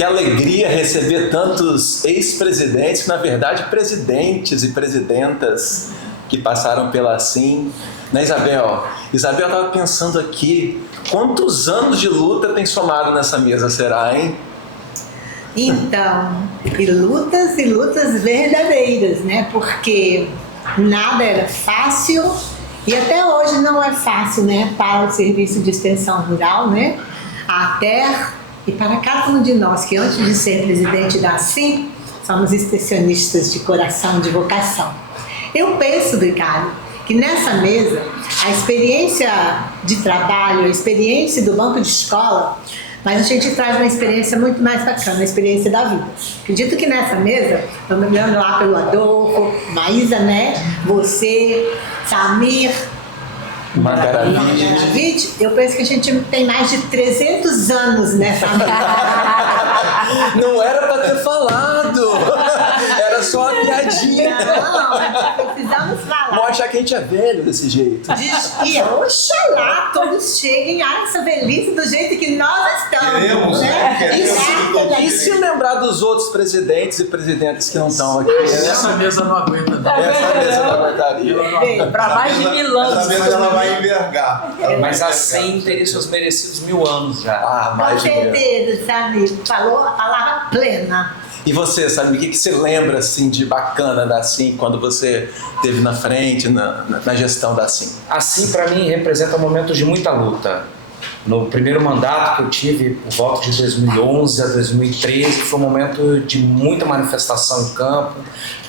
Que alegria receber tantos ex-presidentes, na verdade presidentes e presidentas que passaram pela Assim, né, Isabel? Isabel estava pensando aqui, quantos anos de luta tem somado nessa mesa, será, hein? Então, e lutas verdadeiras, né? Porque nada era fácil e até hoje não é fácil, né? Para o Serviço de Extensão Rural, né? Até e para cada um de nós que antes de ser presidente da Assim, somos extensionistas de coração, de vocação. Eu penso, Ricardo, que nessa mesa a experiência de trabalho, a experiência do banco de escola, mas a gente traz uma experiência muito mais bacana, a experiência da vida. Acredito que nessa mesa, estamos olhando lá pelo Adolfo, Maísa, né? Você, Samir, Maravilha. Eu penso que a gente tem mais de 300 anos nessa mesa. Não era para ter falado, era só uma piadinha. Não, precisamos falar. Mostra que a gente é velho desse jeito. E oxalá todos cheguem a essa velhice do jeito que nós estamos. Queremos, né? E se lembrar dos outros presidentes e presidentes que não estão aqui? Essa mesa não aguenta, não. Essa mesa não aguentaria. Para mais de 1000 anos. Essa mesa ela vai envergar. Mas a Assim teria seus merecidos 1000 anos já. Ah, Com mais de meia. certeza, sabe? Falou a palavra plena. E você, sabe, o que você lembra assim de bacana da Assim quando você esteve na frente, na gestão da Assim? Assim, para mim, representa momentos de muita luta. No primeiro mandato que eu tive, por volta de 2011 a 2013, foi um momento de muita manifestação em campo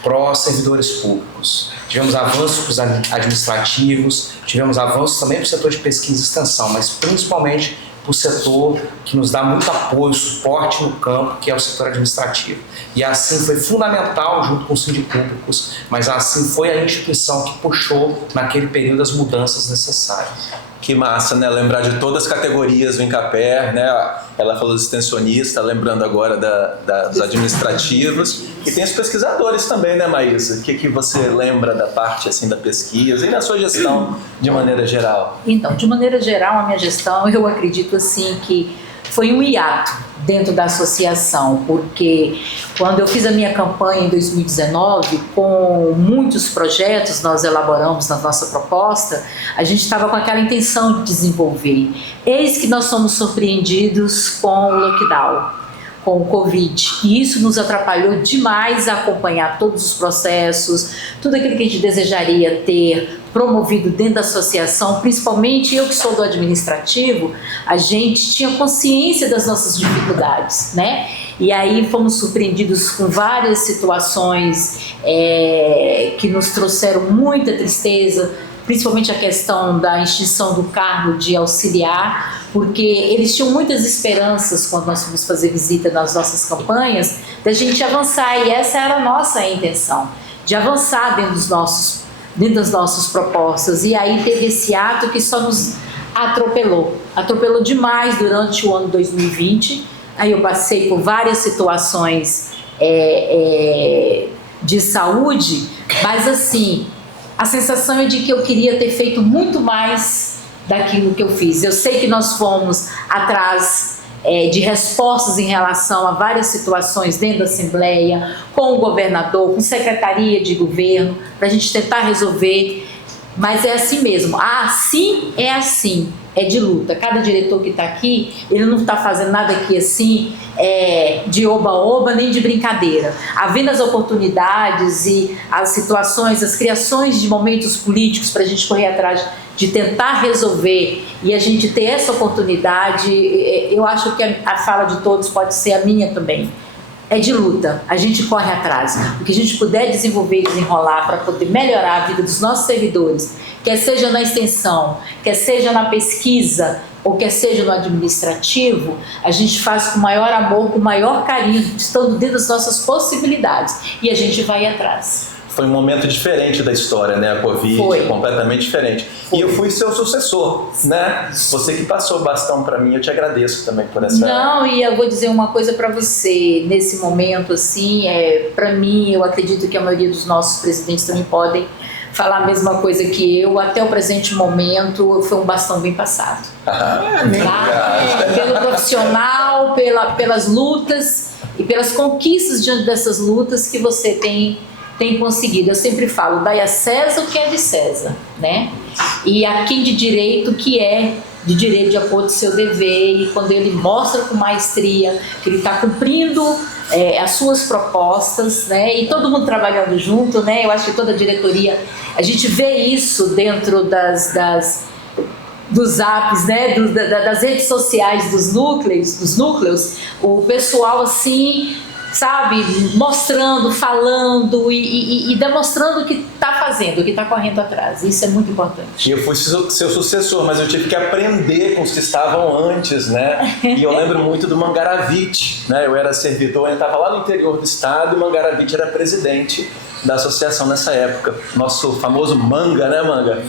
pró-servidores públicos. Tivemos avanços administrativos, tivemos avanços também para o setor de pesquisa e extensão, mas principalmente para o setor que nos dá muito apoio, suporte no campo, que é o setor administrativo. E a Assim foi fundamental junto com os sindipúblicos, mas a Assim foi a instituição que puxou naquele período as mudanças necessárias. Que massa, né? Lembrar de todas as categorias do Incaper, né? Ela falou dos extensionistas, lembrando agora dos administrativos. E tem os pesquisadores também, né, Maísa? O que você lembra da parte assim da pesquisa e da sua gestão de maneira geral? Então, de maneira geral, a minha gestão, eu acredito assim que foi um hiato dentro da associação, porque quando eu fiz a minha campanha em 2019, com muitos projetos nós elaboramos na nossa proposta, a gente estava com aquela intenção de desenvolver. Eis que nós somos surpreendidos com o lockdown, com o Covid, e isso nos atrapalhou demais a acompanhar todos os processos, tudo aquilo que a gente desejaria ter promovido dentro da associação, principalmente eu que sou do administrativo, a gente tinha consciência das nossas dificuldades, né? E aí fomos surpreendidos com várias situações que nos trouxeram muita tristeza, principalmente a questão da extinção do cargo de auxiliar, porque eles tinham muitas esperanças quando nós fomos fazer visita nas nossas campanhas, da gente avançar, e essa era a nossa intenção, de avançar dentro das nossas propostas. E aí teve esse ato que só nos atropelou demais durante o ano 2020. Aí eu passei por várias situações de saúde, mas assim, a sensação é de que eu queria ter feito muito mais daquilo que eu fiz. Eu sei que nós fomos atrás de respostas em relação a várias situações dentro da Assembleia, com o governador, com secretaria de governo, para a gente tentar resolver, mas é assim mesmo. Assim, é de luta. Cada diretor que está aqui, ele não está fazendo nada aqui assim, de oba-oba, nem de brincadeira. Havendo as oportunidades e as situações, as criações de momentos políticos para a gente correr atrás de tentar resolver e a gente ter essa oportunidade, eu acho que a fala de todos pode ser a minha também. É de luta, a gente corre atrás. O que a gente puder desenvolver e desenrolar para poder melhorar a vida dos nossos servidores, quer seja na extensão, quer seja na pesquisa, ou quer seja no administrativo, a gente faz com maior amor, com maior carinho, estando dentro das nossas possibilidades. E a gente vai atrás. Foi um momento diferente da história, né? A Covid, foi completamente diferente. Foi. E eu fui seu sucessor, né? Você que passou o bastão para mim, eu te agradeço também por essa... Não, e eu vou dizer uma coisa para você, nesse momento, assim, para mim, eu acredito que a maioria dos nossos presidentes também podem falar a mesma coisa que eu. Até o presente momento foi um bastão bem passado. Tá? Pelo profissional, pelas lutas e pelas conquistas diante dessas lutas que você tem conseguido. Eu sempre falo, dai a César o que é de César, né? E a quem de direito que é de direito de acordo com o seu dever, e quando ele mostra com maestria que ele está cumprindo as suas propostas, né? E todo mundo trabalhando junto, né? Eu acho que toda a diretoria, a gente vê isso dentro dos apps, né? Das redes sociais, dos núcleos, o pessoal assim, sabe, mostrando, falando e demonstrando o que está fazendo, o que está correndo atrás. Isso é muito importante. E eu fui seu sucessor, mas eu tive que aprender com os que estavam antes, né? E eu lembro muito do Mangaravite, né? Eu era servidor, eu estava lá no interior do estado e o Mangaravite era presidente da associação nessa época. Nosso famoso Manga, né, Manga?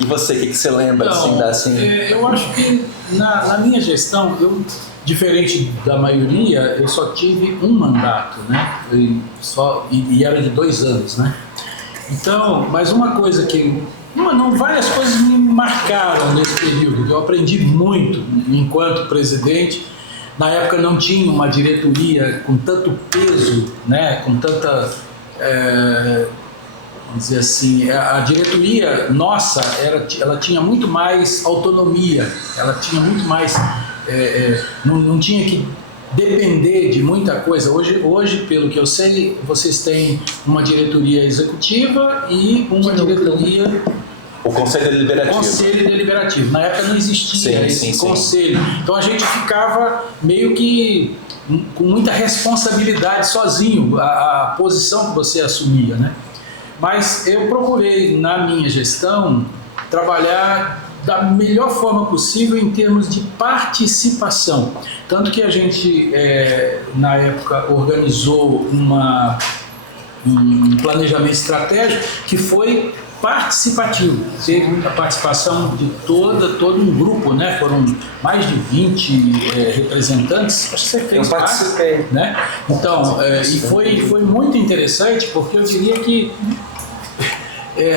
E você, o que você lembra? Então, assim? Eu acho que na minha gestão, diferente da maioria, eu só tive um mandato, né? E era de 2 anos, né? Então, mas uma coisa que... várias coisas me marcaram nesse período. Eu aprendi muito enquanto presidente. Na época não tinha uma diretoria com tanto peso, né? Com tanta... vamos dizer assim, a diretoria nossa, ela tinha muito mais autonomia, ela tinha muito mais... não tinha que depender de muita coisa. Hoje, pelo que eu sei, vocês têm uma diretoria executiva e uma diretoria... O Conselho Deliberativo. Conselho Deliberativo. Na época não existia esse conselho. Então a gente ficava meio que com muita responsabilidade sozinho, a posição que você assumia, né? Mas eu procurei, na minha gestão, trabalhar da melhor forma possível em termos de participação. Tanto que a gente, na época, organizou um planejamento estratégico que foi participativo. Teve a participação de todo um grupo, né? Foram mais de 20 representantes. Acho que você fez parte. Eu participei. Né? Então, e foi muito interessante, porque eu diria que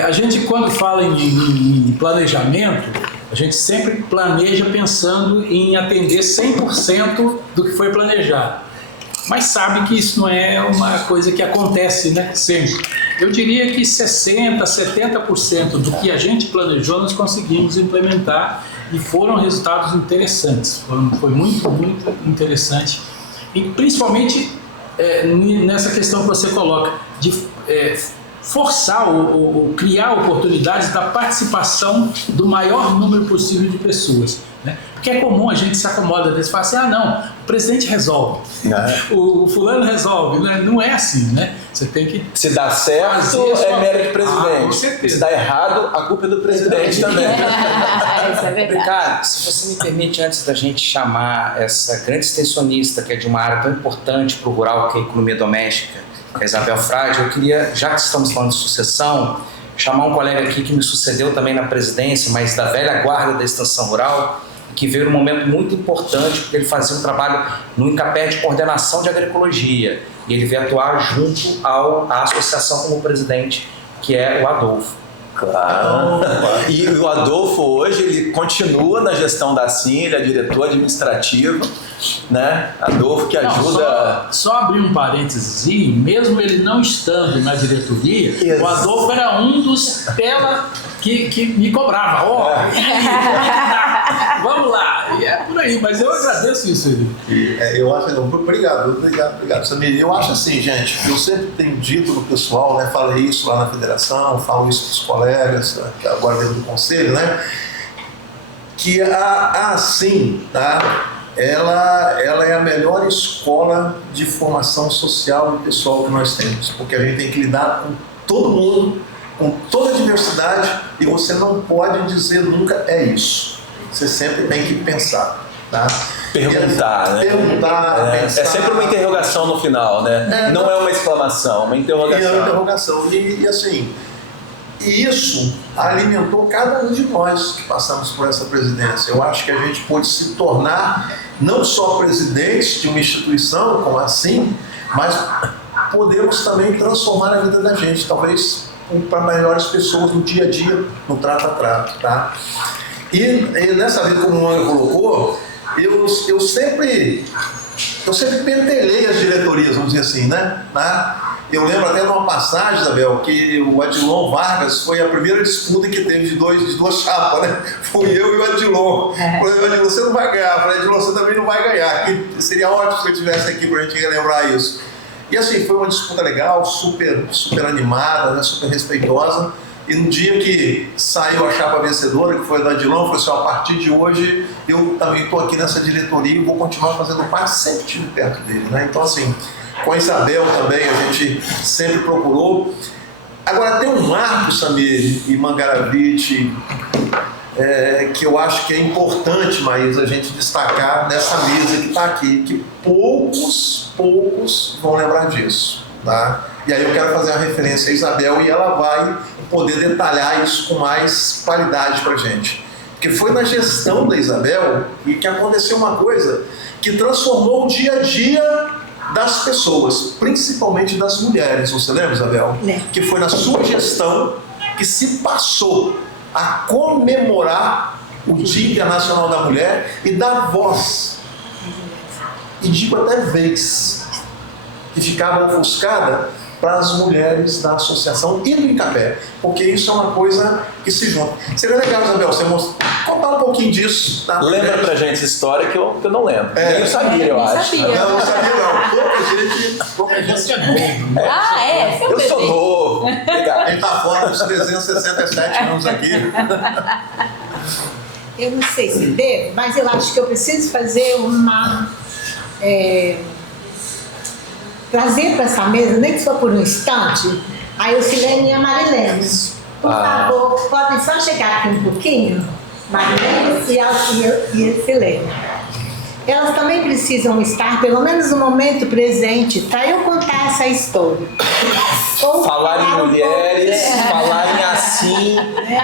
a gente, quando fala em planejamento, a gente sempre planeja pensando em atender 100% do que foi planejado. Mas sabe que isso não é uma coisa que acontece, né, sempre. Eu diria que 60%, 70% do que a gente planejou nós conseguimos implementar e foram resultados interessantes. Foi muito, muito interessante. E principalmente nessa questão que você coloca de forçar ou criar oportunidades da participação do maior número possível de pessoas, né? Porque é comum a gente se acomoda desse e fala assim, não, o presidente resolve, o fulano resolve, né? Não é assim, né? Você tem que... Se dá certo, é mérito do presidente. Com certeza. Se dá errado, a culpa é do presidente também. Isso é verdade. Ricardo, se você me permite, antes da gente chamar essa grande extensionista, que é de uma área tão importante para o rural, que é a economia doméstica, a Isabel Frade, eu queria, já que estamos falando de sucessão, chamar um colega aqui que me sucedeu também na presidência, mas da velha guarda da extensão rural, que veio num momento muito importante, porque ele fazia um trabalho no INCAPé de coordenação de agroecologia, e ele veio atuar junto à associação como presidente, que é o Adolfo. Claro. E o Adolfo hoje ele continua na gestão da SIM, ele é diretor administrativo, né? Adolfo que ajuda... Só abrir um parênteses, mesmo ele não estando na diretoria, o Adolfo era um dos que me cobrava. Vamos lá, e é por aí, mas eu agradeço isso. Eu acho, obrigado, Samir. Eu acho assim, gente, eu sempre tenho dito no pessoal, né, falei isso lá na federação, falo isso para os colegas, que agora dentro do conselho, né, que a SIM, tá, ela é a melhor escola de formação social e pessoal que nós temos, porque a gente tem que lidar com todo mundo, com toda a diversidade, e você não pode dizer nunca é isso. Você sempre tem que pensar, tá? Perguntar, né? Pensar. É sempre uma interrogação no final, né? Não é uma exclamação, uma interrogação. É uma interrogação. E assim, isso alimentou cada um de nós que passamos por essa presidência. Eu acho que a gente pôde se tornar não só presidente de uma instituição como assim, mas podemos também transformar a vida da gente. Talvez para melhores pessoas no dia a dia, no trato a trato, tá? E nessa vida, como o Manga colocou, eu sempre pentelhei as diretorias, vamos dizer assim, né? Eu lembro até de uma passagem, Isabel, que o Adilon Vargas foi a primeira disputa que teve de duas chapas, né? Fui eu e o Adilon. Falei, Adilon, você não vai ganhar. Falei, Adilon, você também não vai ganhar. Que seria ótimo se eu estivesse aqui para a gente relembrar isso. E assim, foi uma disputa legal, super animada, né? Super respeitosa. E no dia que saiu a chapa vencedora, que foi a do Adilon, eu falei assim, a partir de hoje eu também estou aqui nessa diretoria e vou continuar fazendo parte, sempre estive perto dele, né? Então assim, com a Isabel também a gente sempre procurou. Agora tem um marco, Samir e Mangaravite, que eu acho que é importante, Maísa, a gente destacar nessa mesa que está aqui, que poucos vão lembrar disso, tá? E aí eu quero fazer a referência a Isabel e ela vai poder detalhar isso com mais qualidade para a gente. Porque foi na gestão da Isabel e que aconteceu uma coisa que transformou o dia a dia das pessoas, principalmente das mulheres. Você lembra, Isabel? Que foi na sua gestão que se passou a comemorar o Dia Internacional da Mulher e dar voz, e digo até vez, que ficava ofuscada para as mulheres da associação e do Incapé, porque isso é uma coisa que se junta. Seria legal, Isabel, você contar um pouquinho disso. Tá? Lembra pra gente essa história que eu não lembro. Nem eu sabia, eu acho. Não sabia não. Pouca gente é novo. Eu sou novo. Obrigado. Ele está fora dos 367 anos aqui. Eu não sei se devo, mas eu acho que eu preciso fazer trazer para essa mesa, nem que for por um instante, a Eucilene e a Marilene. Por favor, podem só chegar aqui um pouquinho, Marilene e a Eucilene. Elas também precisam estar, pelo menos no momento presente, para eu contar essa história. Falar em mulheres, falarem assim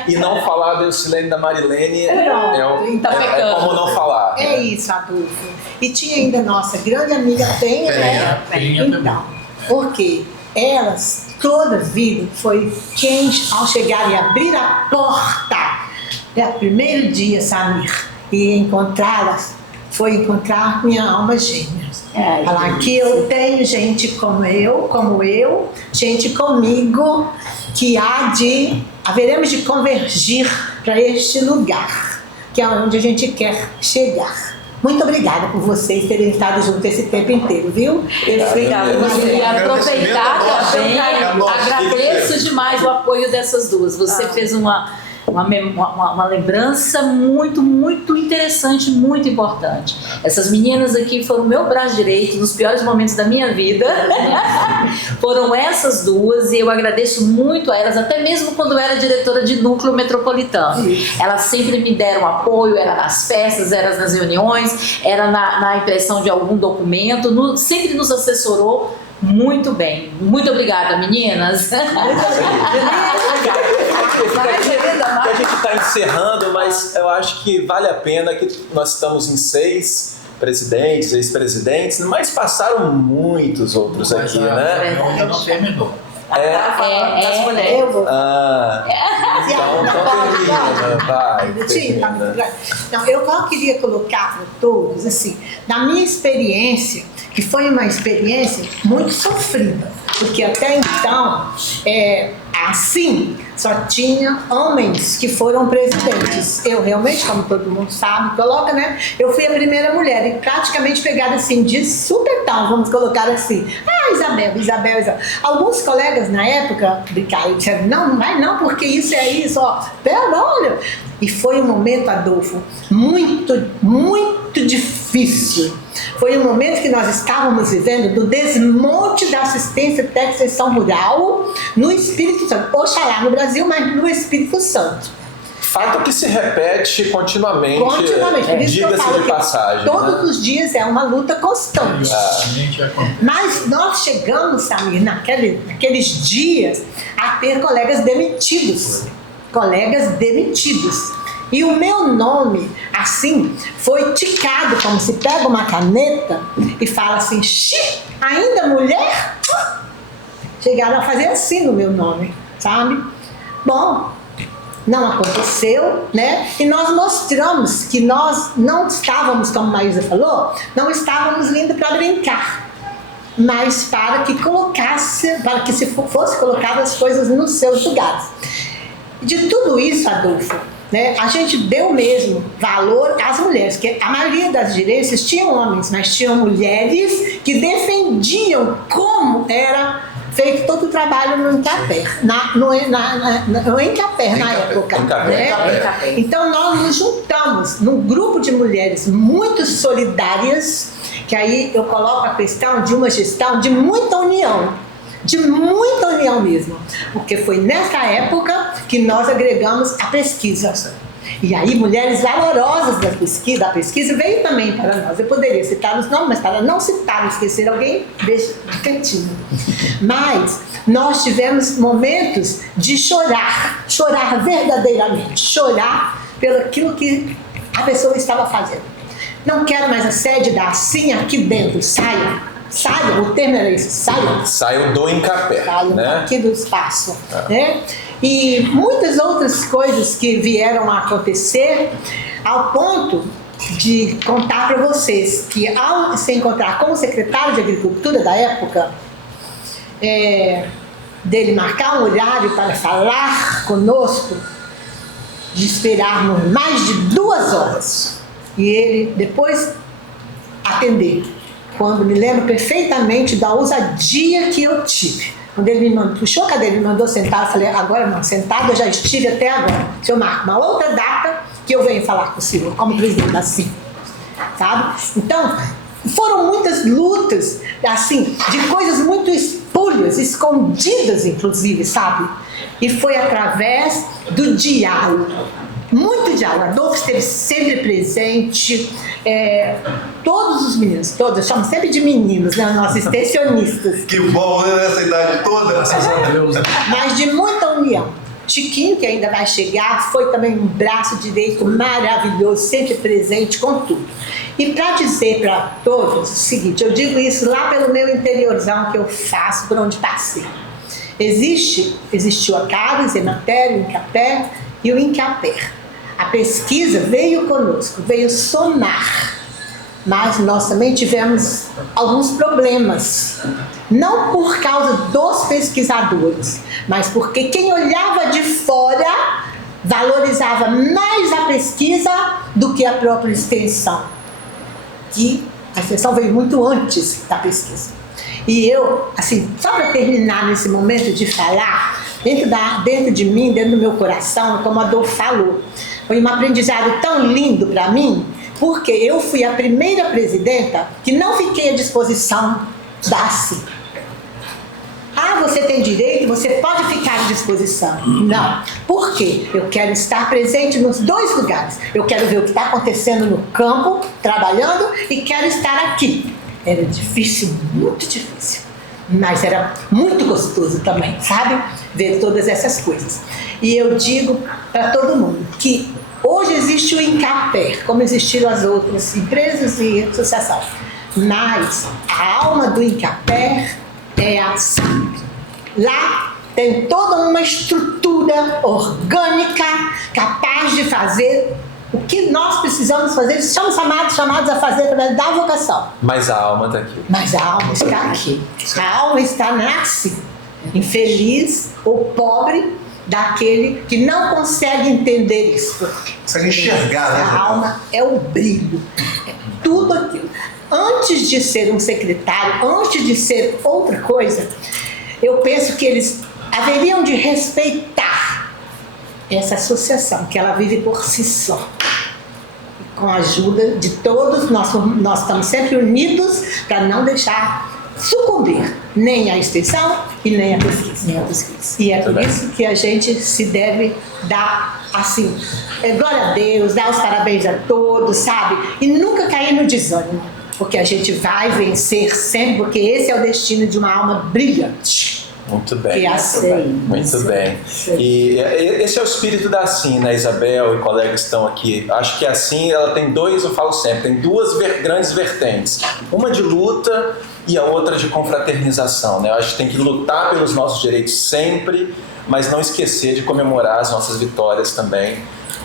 e não falar da Eucilene e da Marilene é como não falar. É isso, Adolfo. E tinha ainda nossa grande amiga Penha, né? Então, porque elas, toda a vida, foi quem, ao chegar e abrir a porta, no primeiro dia, Samir, e encontrá-las, foi encontrar minha alma gêmea. Falar que eu tenho gente como eu, gente comigo, que haveremos de convergir para este lugar, que é onde a gente quer chegar. Muito obrigada por vocês terem estado juntos esse tempo inteiro, viu? Obrigada por você. E aproveitar também, agradeço demais o apoio dessas duas. Você fez uma lembrança muito, muito interessante, muito importante. Essas meninas aqui foram meu braço direito nos piores momentos da minha vida. Foram essas duas e eu agradeço muito a elas, até mesmo quando eu era diretora de núcleo metropolitano. Elas sempre me deram apoio, era nas festas, era nas reuniões, era na impressão de algum documento, sempre nos assessorou muito bem. Muito obrigada, meninas. A gente está encerrando, mas eu acho que vale a pena que nós estamos em 6 presidentes, ex-presidentes, mas passaram muitos outros aqui, né? Não terminou. Das mulheres. Então, eu queria colocar para todos, assim, na minha experiência, que foi uma experiência muito sofrida, porque até então, assim, só tinha homens que foram presidentes. Eu realmente, como todo mundo sabe, coloca, né? Eu fui a primeira mulher e praticamente pegada assim, de supetão, vamos colocar assim. Isabel. Alguns colegas na época brincaram e disseram, não vai não, porque isso é isso, ó. Olha. E foi um momento, Adolfo, muito, muito difícil. Foi um momento que nós estávamos vivendo do desmonte da assistência técnica de extensão rural no Espírito Santo. Oxalá no Brasil, mas no Espírito Santo. Fato que se repete continuamente. Diga-se de passagem. Todos os dias é uma luta constante. Mas nós chegamos, Samir, naqueles dias, a ter colegas demitidos. E o meu nome, assim, foi ticado, como se pega uma caneta e fala assim, ainda mulher? Chegaram a fazer assim no meu nome. sabe? Bom, não aconteceu, né? E nós mostramos que nós não estávamos, como a Maísa falou, não estávamos indo para brincar, mas para que se fosse colocadas as coisas nos seus lugares. De tudo isso, Adolfo, né, a gente deu mesmo valor às mulheres, porque a maioria das gerências tinham homens, mas tinham mulheres que defendiam como era feito todo o trabalho no Incaper, no Incaper na época. Né? Então nós nos juntamos num grupo de mulheres muito solidárias, que aí eu coloco a questão de uma gestão de muita união mesmo, porque foi nessa época que nós agregamos a pesquisa. E aí mulheres valorosas da pesquisa veio também para nós. Eu poderia citar os nomes, mas para não citar e esquecer alguém, deixa de cantinho. Mas nós tivemos momentos de chorar verdadeiramente, chorar pelo aquilo que a pessoa estava fazendo. Não quero mais a sede da assim aqui dentro, saiam, o termo era esse, saiam do Incaper, né? Aqui do espaço, né? E muitas outras coisas que vieram a acontecer, ao ponto de contar para vocês que ao se encontrar com o secretário de Agricultura da época, dele marcar um horário para falar conosco, de esperarmos mais de 2 horas, e ele depois atender, quando me lembro perfeitamente da ousadia que eu tive. Quando ele me puxou a cadeira e me mandou sentar, eu falei, agora não, sentada eu já estive até agora. Se eu marco uma outra data, que eu venho falar com o senhor, como presidente assim, sabe? Então, foram muitas lutas, assim, de coisas muito espúrias, escondidas, inclusive, sabe? E foi através do diálogo. Muito diálogo. Adolfo esteve sempre presente, todos os meninos, eu chamo sempre de meninos, né? Nós extensionistas. Que bom, né? Nessa idade toda. Graças a Deus. Mas de muita união. Chiquinho, que ainda vai chegar, foi também um braço direito maravilhoso, sempre presente com tudo. E para dizer para todos o seguinte, eu digo isso lá pelo meu interiorzão que eu faço, por onde passei. Existiu a CARES, Emater, o Incaper e o Incaper. A pesquisa veio conosco, veio somar, mas nós também tivemos alguns problemas, não por causa dos pesquisadores, mas porque quem olhava de fora valorizava mais a pesquisa do que a própria extensão, que a extensão veio muito antes da pesquisa. E eu, assim, só para terminar nesse momento de falar, dentro de mim, dentro do meu coração, como a Adolfo falou, foi um aprendizado tão lindo para mim, porque eu fui a primeira presidenta que não fiquei à disposição da ACI. Você tem direito, você pode ficar à disposição. Não. Por quê? Eu quero estar presente nos 2 lugares. Eu quero ver o que está acontecendo no campo, trabalhando, e quero estar aqui. Era difícil, muito difícil. Mas era muito gostoso também, sabe? Ver todas essas coisas. E eu digo para todo mundo que hoje existe o Incaper, como existiram as outras empresas e associações. Mas a alma do Incaper é assim. Lá tem toda uma estrutura orgânica capaz de fazer o que nós precisamos fazer. Somos chamados a fazer através da vocação. Mas a alma está aqui. Mas a alma está aqui. A alma está nasce infeliz ou pobre daquele que não consegue entender isso. Consegue enxergar, né? A alma é o brilho. É tudo aquilo. Antes de ser um secretário, antes de ser outra coisa, eu penso que eles haveriam de respeitar essa associação, que ela vive por si só. Com a ajuda de todos, nós estamos sempre unidos para não deixar sucumbir nem a extensão e nem a pesquisa. E é por isso que a gente se deve dar, assim, glória a Deus, dar os parabéns a todos, sabe? E nunca cair no desânimo, porque a gente vai vencer sempre, porque esse é o destino de uma alma brilhante. Muito bem. Que é assim. Muito bem. E esse é o espírito da Assim, né? Isabel e colegas que estão aqui. Acho que a Assim, ela tem eu falo sempre, tem 2 grandes vertentes. Uma de luta e a outra de confraternização, né? Eu acho que tem que lutar pelos nossos direitos sempre, mas não esquecer de comemorar as nossas vitórias também,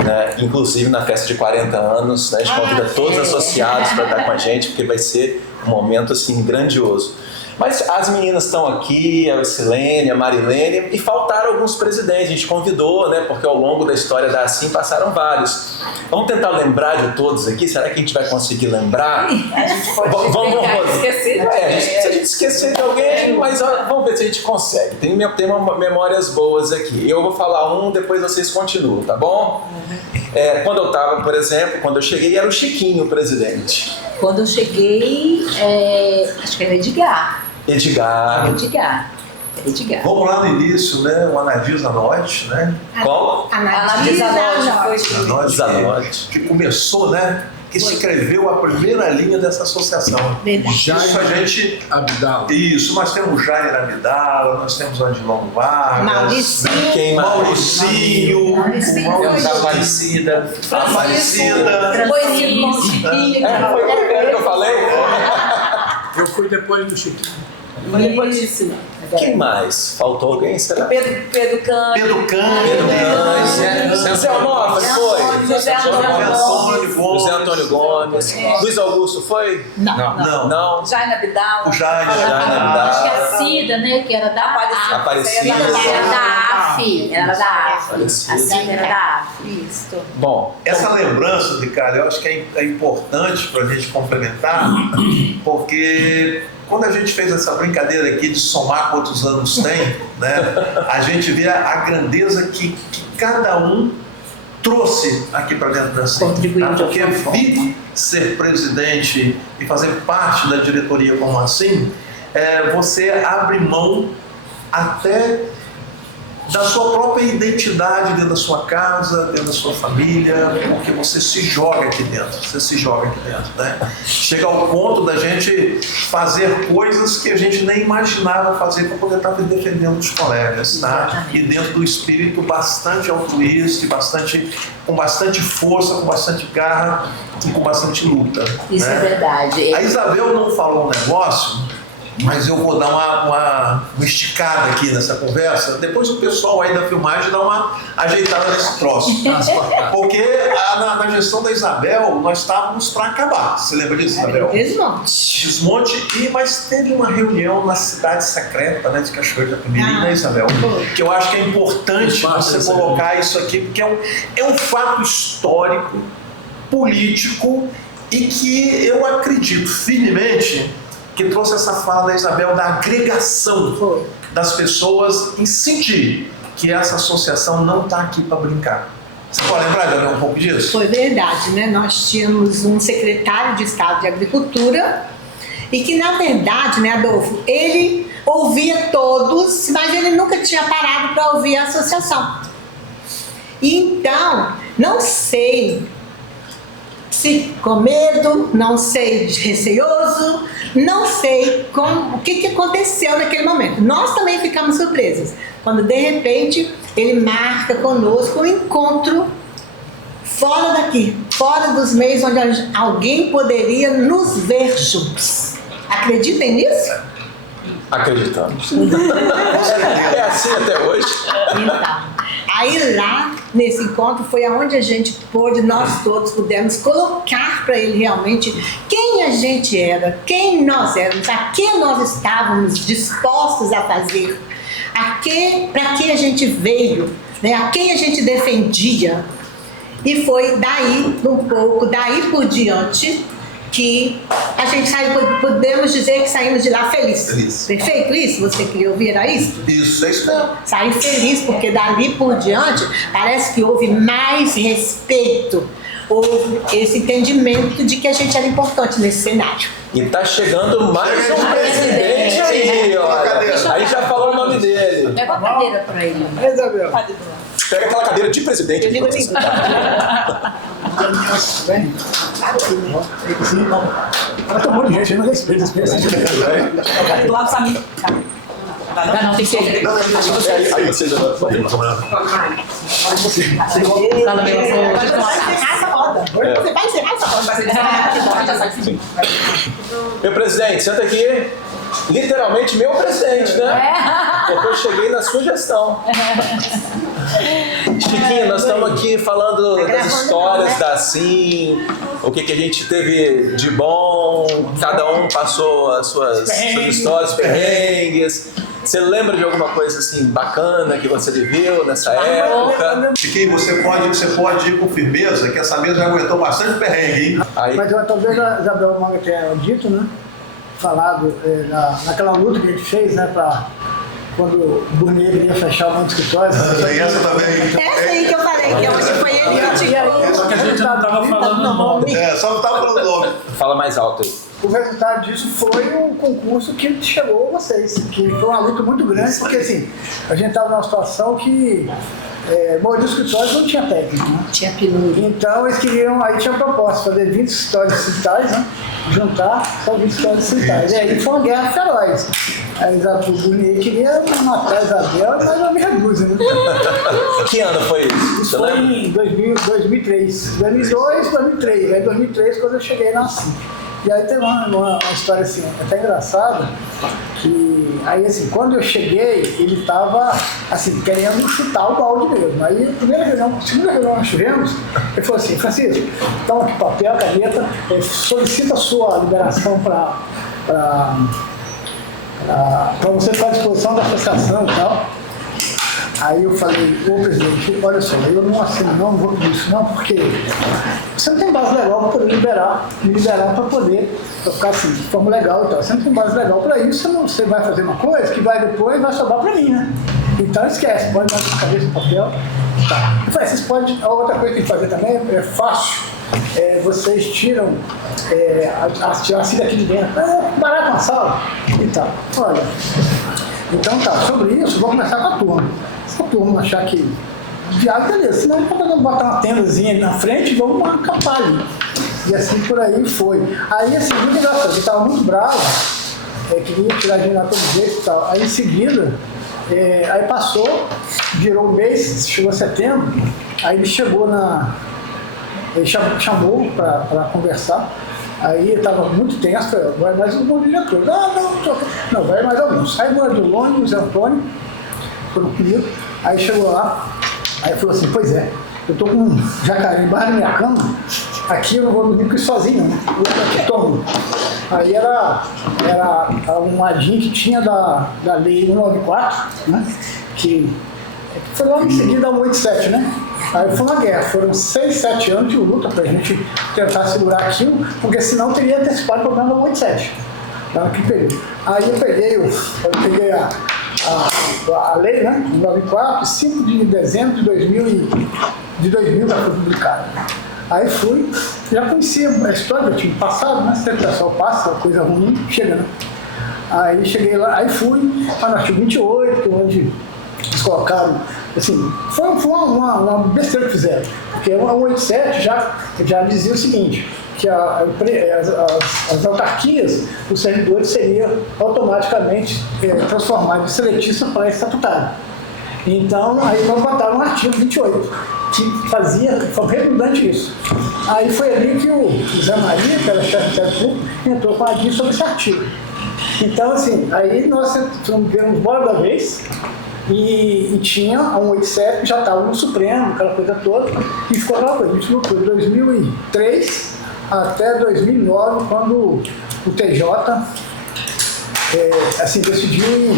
né? Inclusive na festa de 40 anos, né? A gente convida todos os associados para estar com a gente, porque vai ser um momento assim grandioso. Mas as meninas estão aqui, a Silene, a Marilene, e faltaram alguns presidentes, a gente convidou, né? Porque ao longo da história da Assim passaram vários. Vamos tentar lembrar de todos aqui? Será que a gente vai conseguir lembrar? A gente pode esquecer de alguém. Se a gente esquecer de alguém, mas vamos ver se a gente consegue. Tem memórias boas aqui. Eu vou falar um, depois vocês continuam, tá bom? Quando eu estava, por exemplo, quando eu cheguei, era o Chiquinho o presidente. Quando eu cheguei, acho que era Edgar. Vamos lá no início, né? O Anadir Zanotti, né? Qual? Anadir Zanotti. Que começou, né? Que escreveu a primeira linha dessa associação. Isso a gente... Abdala. Isso, nós temos Jair Abdala, nós temos o Adilon Vargas, Mauricinho, Aparecida. Foi que eu falei? Eu fui depois do Chiquinho. depois disso. Quem mais? Faltou alguém, será? Pedro Cândido. Zé Onofre foi? José Antônio Gomes. Luiz Augusto foi? Não. Jair Abdala. O Jair Acho que a Cida, né? Que era da Aparecida. Era da AF. Era da AF. Aparecida. A Cida era da AF. Isso. Bom, Essa lembrança, Ricardo, eu acho que é importante para a gente complementar, porque quando a gente fez essa brincadeira aqui de somar quantos anos tem, né, a gente vê a grandeza que cada um trouxe aqui para dentro da CIM. Contribuiu de Porque alguma forma. vir ser presidente e fazer parte da diretoria como assim, você abre mão até da sua própria identidade dentro da sua casa, dentro da sua família, porque você se joga aqui dentro, né? Chega ao ponto da gente fazer coisas que a gente nem imaginava fazer para poder estar defendendo os colegas, tá? E dentro do espírito bastante altruísta, com bastante força, com bastante garra e com bastante luta. Isso né? é verdade. A Isabel não falou um negócio, mas eu vou dar uma esticada aqui nessa conversa. Depois o pessoal aí da filmagem dá uma ajeitada nesse troço. Porque na gestão da Isabel, nós estávamos para acabar. Você lembra disso, Isabel? Desmonte. Mas teve uma reunião na cidade secreta, né, de Cachoeira da Pimirim, né, Isabel? Que eu acho que é importante você colocar isso aqui, porque é um fato histórico, político, e que eu acredito firmemente que trouxe essa fala da Isabel da agregação das pessoas em sentir que essa associação não está aqui para brincar. Você pode lembrar, Isabel, um pouco disso? Foi verdade, né? Nós tínhamos um secretário de Estado de Agricultura e que, na verdade, né, Adolfo, ele ouvia todos, mas ele nunca tinha parado para ouvir a associação. Então, não sei se com medo, não sei receoso, não sei o que aconteceu naquele momento. Nós também ficamos surpresos quando de repente ele marca conosco um encontro fora daqui, fora dos meios onde alguém poderia nos ver juntos. Acreditem nisso? Acreditamos. É assim até hoje. Então, aí lá nesse encontro foi aonde a gente pôde, nós todos pudemos colocar para ele realmente quem a gente era, quem nós éramos, a que nós estávamos dispostos a fazer, para que a gente veio, né, a quem a gente defendia. E foi daí, daí por diante, que a gente saiu, podemos dizer que saímos de lá felizes. Perfeito isso? Você queria ouvir, era isso? Isso, é isso mesmo. Saí feliz, porque dali por diante parece que houve mais respeito, houve esse entendimento de que a gente era importante nesse cenário. E tá chegando mais um presidente aí, olha. Aí já falou o nome dele. Leva a cadeira para ele. Resolveu. Pega aquela cadeira de presidente. Tem um monte de gente, não respeita as pessoas. Do lado do Samir. Não, tem que ser. Aí você já vai fazer. Você vai encerrar essa roda? Meu presidente, senta aqui. Literalmente meu presidente, né? Depois cheguei na sua gestão. Chiquinho, nós estamos aqui falando das histórias da Assim, o que a gente teve de bom, cada um passou as suas histórias, perrengues. Você lembra de alguma coisa assim bacana que você viveu nessa época? Chiquinho, você pode ir com firmeza, que essa mesa já aguentou bastante perrengue, hein? Aí, Mas talvez a Isabel Manga tenha dito, né? Falado naquela luta que a gente fez, né? Quando o Burnier ia fechar o escritório. Tem essa também. Essa aí que eu falei, que eu acho que foi ele que te Só que a gente não estava falando o nome. Só não estava falando nome. fala mais alto aí. O resultado disso foi um concurso que chegou a vocês, que foi uma luta muito grande, porque assim, a gente estava numa situação que o escritório não tinha técnico, né? Tinha penúria. Então eles queriam, aí tinha a proposta, fazer 20 histórias distritais, né? Juntar só 20 histórias distritais. E aí foi uma guerra feroz. Aí o Burnier queria matar a Isabel, mas não me reduza, né? Que ano foi isso? Isso foi em 2003. 2002, 2003. Aí em 2003 quando eu cheguei na Assim. E aí teve uma história assim, até engraçada, que aí assim, quando eu cheguei, ele estava assim, querendo chutar o balde mesmo. Aí a segunda reunião que nós tivemos, ele falou assim, Francisco, toma aqui papel, caneta, solicita a sua liberação para você ficar à disposição da associação e tal. Aí eu falei, ô presidente, olha só, eu não assino não vou pedir isso não, porque você não tem base legal para poder me liberar para poder ficar assim, de forma legal e tal. Você não tem base legal para isso, você vai fazer uma coisa que vai depois vai sobrar para mim, né? Então esquece, pode dar sua cabeça no papel. Tá. Eu falei, vocês podem, a outra coisa que tem que fazer também é fácil, vocês tiram tirar assim daqui de dentro, barato uma sala e tal. Olha, então tá, sobre isso, vou começar com a turma. Se a turma achar que viado, beleza, senão vamos botar uma tendazinha ali na frente e vamos acampar ali. E assim por aí foi. Aí assim, muito engraçado, ele estava muito bravo, queria tirar dinheiro a todo jeito e tal. Aí em seguida, aí passou, virou um mês, chegou a setembro, aí ele chegou ele chamou para conversar. Aí ele estava muito tenso, vai mais um bom diretor. Não, vai mais alguns. Aí o Adilone e o Zé Antônio foram comigo, aí chegou lá, aí falou assim, pois é, eu tô com um jacaré embaixo da minha cama, aqui eu não vou dormir com isso sozinho, né? Eu vou aqui, tomo. Aí era um ladinho que tinha da lei 194, né? Que foi logo em seguida a 187, né? Aí foi uma guerra, foram 6, 7 anos de luta pra gente tentar segurar aquilo, porque senão teria antecipado o problema da 187. Naquele período. Aí eu peguei a lei, né? 94, 5 de dezembro de 2000 já foi publicada. Aí fui, já conhecia a história, eu tinha passado, né? Se o pessoal passa, coisa ruim, chega, né? Aí cheguei lá, aí fui para o artigo 28, onde eles colocaram, assim, foi uma besteira que fizeram, porque a 187 já dizia o seguinte, que as autarquias, os servidores seriam automaticamente transformados em seletistas para estatutário. Então, aí nós botaram um artigo 28, que foi redundante isso. Aí foi ali que o Zé Maria, que era chefe do Ministério Público, entrou com a guia sobre esse artigo. Então, assim, aí nós vemos bola da vez, e tinha a 187 que já estava no Supremo, aquela coisa toda, e ficou aquela coisa. A gente lutou de 2003 até 2009, quando o TJ assim, decidiu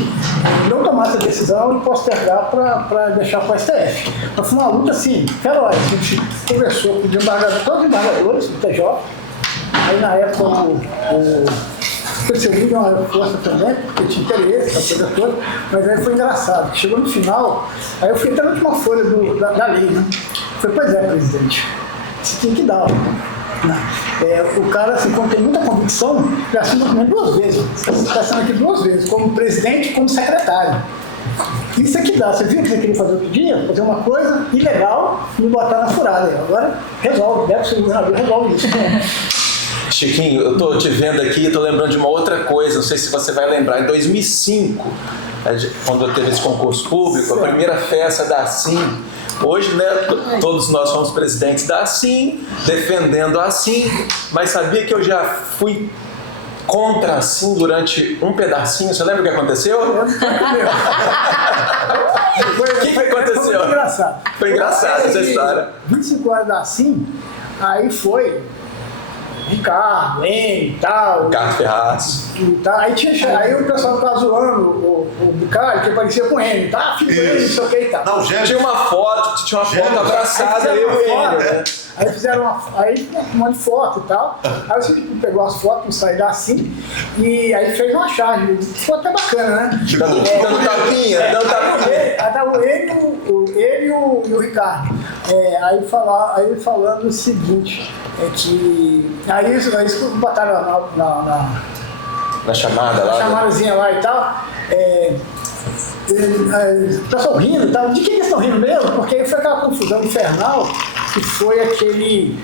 não tomar essa decisão e postergar para deixar para o STF. Então foi uma luta assim, feroz. A gente conversou com todos os embargadores do TJ, aí na época o percebi uma força também, porque tinha interesse, essa coisa toda, mas aí foi engraçado, que chegou no final, aí eu fui até na última folha da lei, né? Falei, pois é, presidente, você tem que dar, né? O cara, assim, quando tem muita convicção, ele assina o documento 2 vezes, você está assinando aqui 2 vezes, como presidente e como secretário. Isso é que dá, você viu que você queria fazer outro dia? Fazer uma coisa ilegal e me botar na furada. Agora resolve, deve ser o governador, resolve isso. Chiquinho, eu tô te vendo aqui e tô lembrando de uma outra coisa, não sei se você vai lembrar, em 2005, quando eu teve esse concurso público, a primeira festa da Assim, hoje, né, todos nós somos presidentes da Assim, defendendo a Assim, mas sabia que eu já fui contra assim durante um pedacinho. Você lembra o que aconteceu? O que aconteceu? Foi engraçado. Foi engraçado essa história. 25 horas da Assim, aí foi Ricardo, Leme e tal. Ricardo Ferraz. Tá, aí o pessoal ficava zoando o Bicalho, que parecia com ele, tá? Fica aí, não sei o que e tal. Não, gente. Tinha uma foto abraçada, eu e ele, né? Aí fizeram um monte de foto e tal. Aí o Felipe pegou as fotos, saiu da Assim, e aí fez uma charge. Ficou até bacana, né? Dando tapinha. Aí tava ele e o Ricardo. Aí falando o seguinte, que aí eles botaram Na chamada na lá. chamadazinha lá e tal. O pessoal rindo e tal. De que eles estão rindo mesmo? Porque aí foi aquela confusão infernal que foi aquele.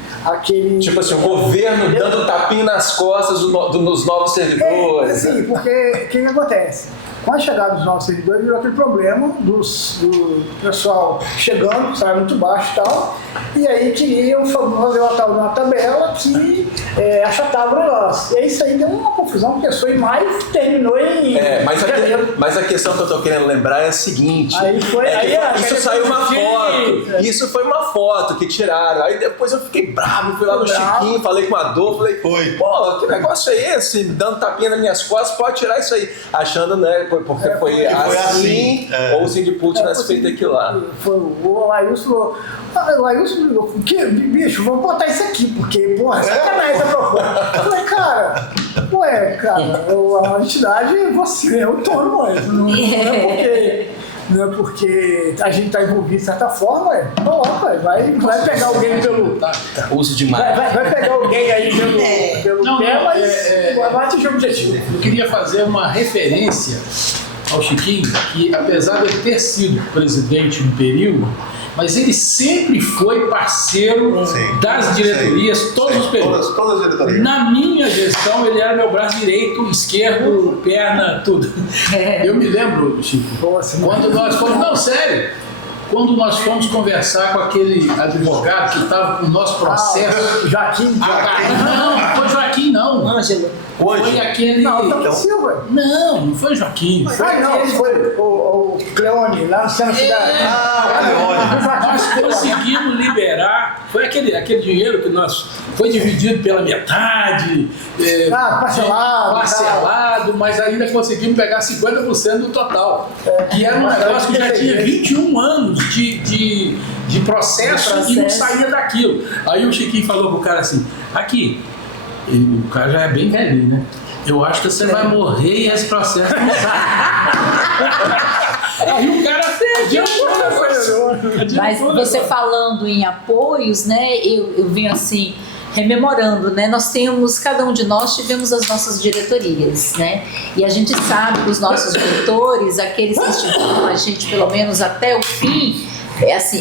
Tipo assim, o governo dando tapinha nas costas dos novos servidores. Sim, porque o que acontece? Com a chegada dos novos servidores, virou aquele problema do pessoal chegando, salário muito baixo e tal, e aí queriam fazer uma tabela que achatava o negócio. E aí isso aí deu uma confusão, porque foi em maio e terminou em janeiro. Mas a questão que eu tô querendo lembrar é a seguinte: isso saiu uma foto. Isso foi uma foto que tiraram. Aí depois eu fiquei bravo, fui lá no Chiquinho, falei com a Dor, falei, pô, que negócio é esse? Dando tapinha nas minhas costas, pode tirar isso aí. Achando, né? Porque foi assim, ou o Cindy Put tivesse feito aquilo lá. O Lailson falou, que bicho, vamos botar isso aqui, porque, porra, sacanagem essa proposta. Eu falei, cara, a entidade é você, é autônomo, não é porque a gente está envolvido de certa forma, coloca, vai pegar alguém pelo. Uso demais. Vai pegar alguém aí pelo tema e vai atingir o objetivo. Eu queria fazer uma referência ao Chiquinho, que apesar de ele ter sido presidente um período, mas ele sempre foi parceiro das diretorias, todos os períodos. Todas as diretorias. Na minha gestão, ele era meu braço direito, esquerdo, perna, tudo. Eu me lembro, Chico, quando nós fomos... Não, sério. Quando nós fomos conversar com aquele advogado que estava com o nosso processo... Joaquim. Não foi Joaquim, não. Ângelo. Foi aquele... Silva. Não foi Joaquim. Foi o Cleone, lá no centro da cidade. Nós conseguimos liberar, foi aquele dinheiro que nós foi dividido pela metade, parcelado, mas ainda conseguimos pegar 50% do total. E era um negócio que já tinha 21 anos de processo e não saía daquilo. Aí o Chiquinho falou pro cara assim, aqui, o cara já é bem velhinho, né? Eu acho que você vai morrer e esse processo não sai. Aí o cara Mas você falando em apoios, né? Eu venho assim rememorando, né? Cada um de nós tivemos as nossas diretorias, né? E a gente sabe que os nossos diretores, aqueles que estiveram com a gente pelo menos até o fim,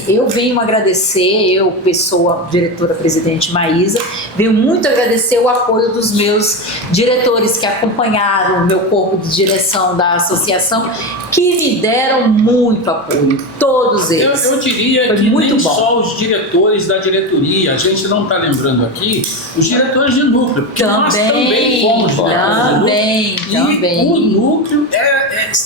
eu venho agradecer, pessoa diretora presidente Maísa, venho muito agradecer o apoio dos meus diretores que acompanharam o meu corpo de direção da associação, que me deram muito apoio, todos eles. Eu diria foi que muito nem bom. Só os diretores da diretoria, a gente não está lembrando aqui, os diretores de núcleo, porque nós também fomos diretores de núcleo. E o núcleo,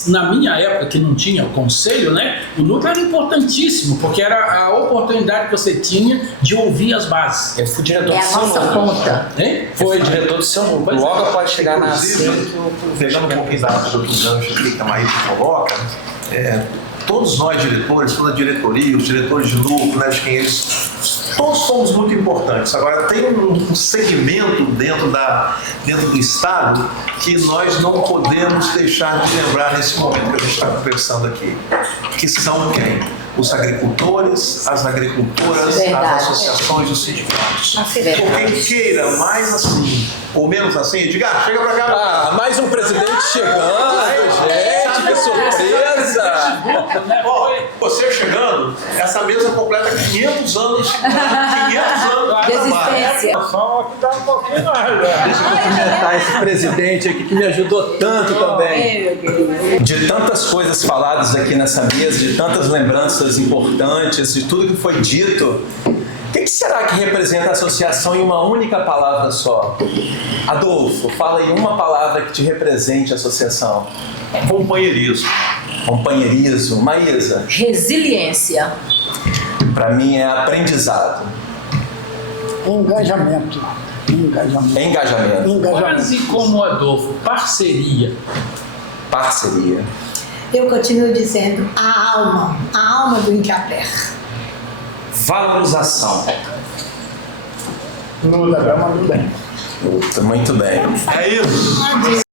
na minha época, que não tinha o conselho, né? O núcleo era importantíssimo, porque era a oportunidade que você tinha de ouvir as bases. Eu fui diretor É a nossa conta. Foi diretor do seu núcleo. Logo após chegar na Pegando um pouquinho da do gancho aqui que a Maísa coloca, todos nós diretores, toda a diretoria, os diretores de núcleo, né, de quem eles... Todos somos muito importantes. Agora, tem um segmento dentro do Estado que nós não podemos deixar de lembrar nesse momento que a gente está conversando aqui. Que são quem? Os agricultores, as agricultoras, as associações, os sindicatos. Por quem queira mais assim ou menos assim, diga, chega pra cá. Mais um presidente chegando, gente, que surpresa! Você chegando, essa mesa completa 500 anos de De existência. Deixa eu cumprimentar esse presidente aqui que me ajudou tanto também. De tantas coisas faladas aqui nessa mesa, de tantas lembranças importantes, de tudo que foi dito, que será que representa a associação em uma única palavra só? Adolfo, fala aí uma palavra que te represente a associação. Companheirismo. Companheirismo. Maísa? Resiliência. Para mim é aprendizado. Engajamento. Engajamento. Quase como o Adolfo, parceria. Parceria. Eu continuo dizendo a alma do Incapé. Valorização. Luta, é uma luta. Muito bem. É isso.